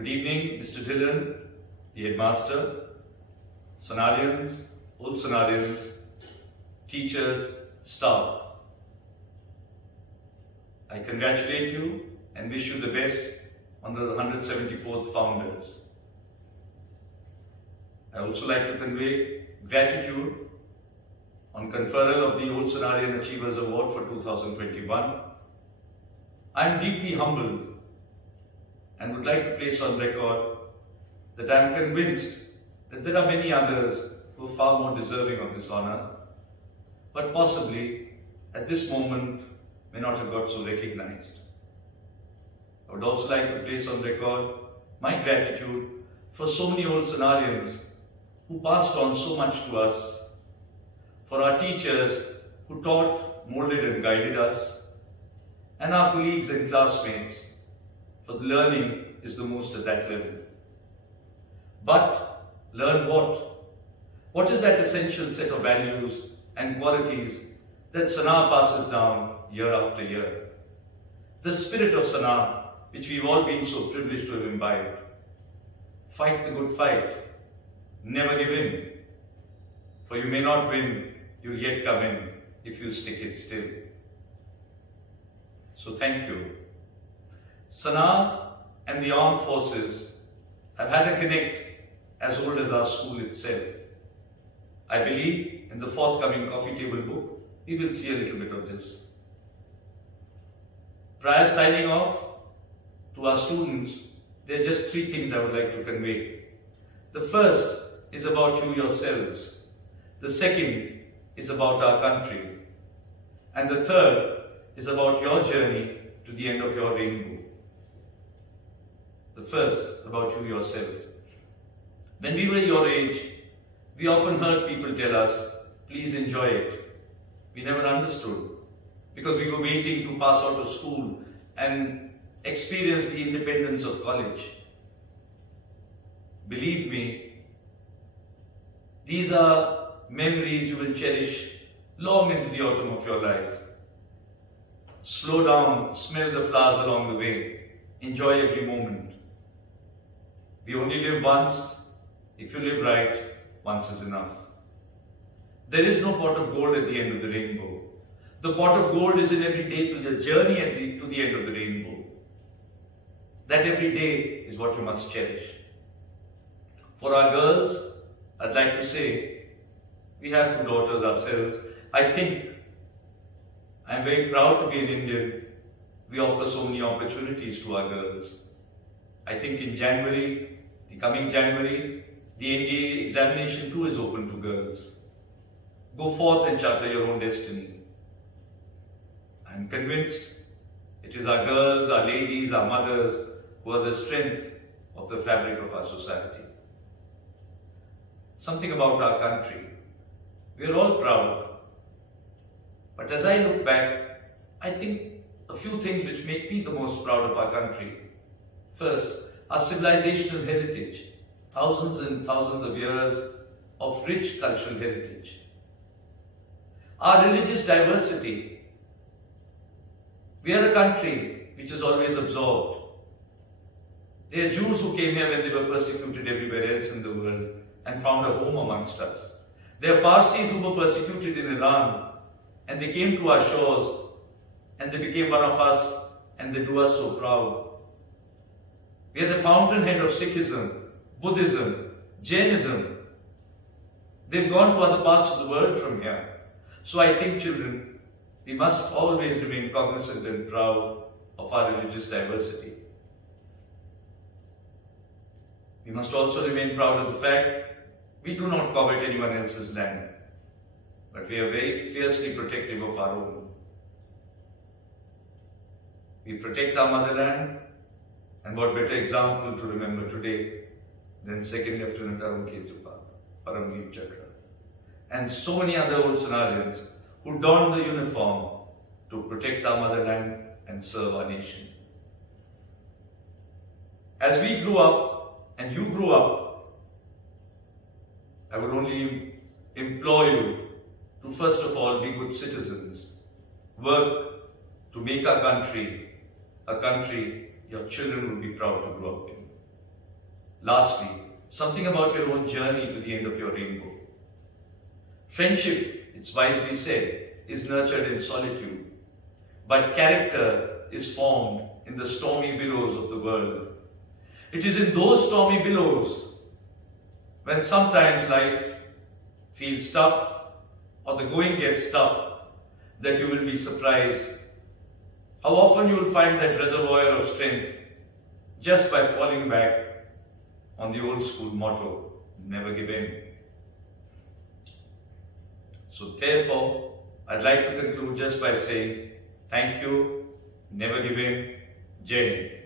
Good evening, Mr. Dillon, the headmaster, Sanarians, old Sanarians, teachers, staff. I congratulate you and wish you the best on the 174th Founders. I also like to convey gratitude on conferral of the Old Sanarian Achievers Award for 2021. I am deeply humbled and would like to place on record that I am convinced that there are many others who are far more deserving of this honour, but possibly at this moment may not have got so recognized. I would also like to place on record my gratitude for so many old Sanarians who passed on so much to us, for our teachers who taught, molded and guided us, and our colleagues and classmates, for the learning is the most at that level. But learn what? What is that essential set of values and qualities that Sana passes down year after year? The spirit of Sana, which we've all been so privileged to have imbibed. Fight the good fight. Never give in. For you may not win, you'll yet come in if you stick it still. So thank you. Sana and the armed forces have had a connect as old as our school itself. I believe in the forthcoming coffee table book, we will see a little bit of this. Prior signing off to our students, there are just three things I would like to convey. The first is about you yourselves. The second is about our country. And the third is about your journey to the end of your rainbow. The first, about you yourself. When we were your age, we often heard people tell us, please enjoy it. We never understood, because we were waiting to pass out of school and experience the independence of college. Believe me, these are memories you will cherish long into the autumn of your life. Slow down, smell the flowers along the way, enjoy every moment. We only live once. If you live right, once is enough. There is no pot of gold at the end of the rainbow. The pot of gold is in every day to the journey to the end of the rainbow. That every day is what you must cherish. For our girls, I'd like to say, we have two daughters ourselves. I think I'm very proud to be an Indian. We offer so many opportunities to our girls. I think in January, the coming January, the NDA examination too is open to girls. Go forth and charter your own destiny. I'm convinced it is our girls, our ladies, our mothers who are the strength of the fabric of our society. Something about our country. We are all proud. But as I look back, I think a few things which make me the most proud of our country. First, our civilizational heritage. Thousands and thousands of years of rich cultural heritage. Our religious diversity. We are a country which is always absorbed. There are Jews who came here when they were persecuted everywhere else in the world and found a home amongst us. There are Parsis who were persecuted in Iran and they came to our shores and they became one of us and they do us so proud. We are the fountainhead of Sikhism, Buddhism, Jainism. They've gone to other parts of the world from here. So I think, children, we must always remain cognizant and proud of our religious diversity. We must also remain proud of the fact we do not covet anyone else's land, but we are very fiercely protective of our own. We protect our motherland, and what better example to remember today than Second Lieutenant Arun Kejriwal, Paramveer Chakra, and so many other old Sanarians who donned the uniform to protect our motherland and serve our nation. As we grew up and you grew up, I would only implore you to first of all be good citizens, work to make our country a country your children will be proud to grow up in. Lastly, something about your own journey to the end of your rainbow. Friendship, it's wisely said, is nurtured in solitude, but character is formed in the stormy billows of the world. It is in those stormy billows, when sometimes life feels tough or the going gets tough, that you will be surprised how often you will find that reservoir of strength just by falling back on the old school motto, never give in. So therefore, I'd like to conclude just by saying, thank you, never give in, Jai Hind.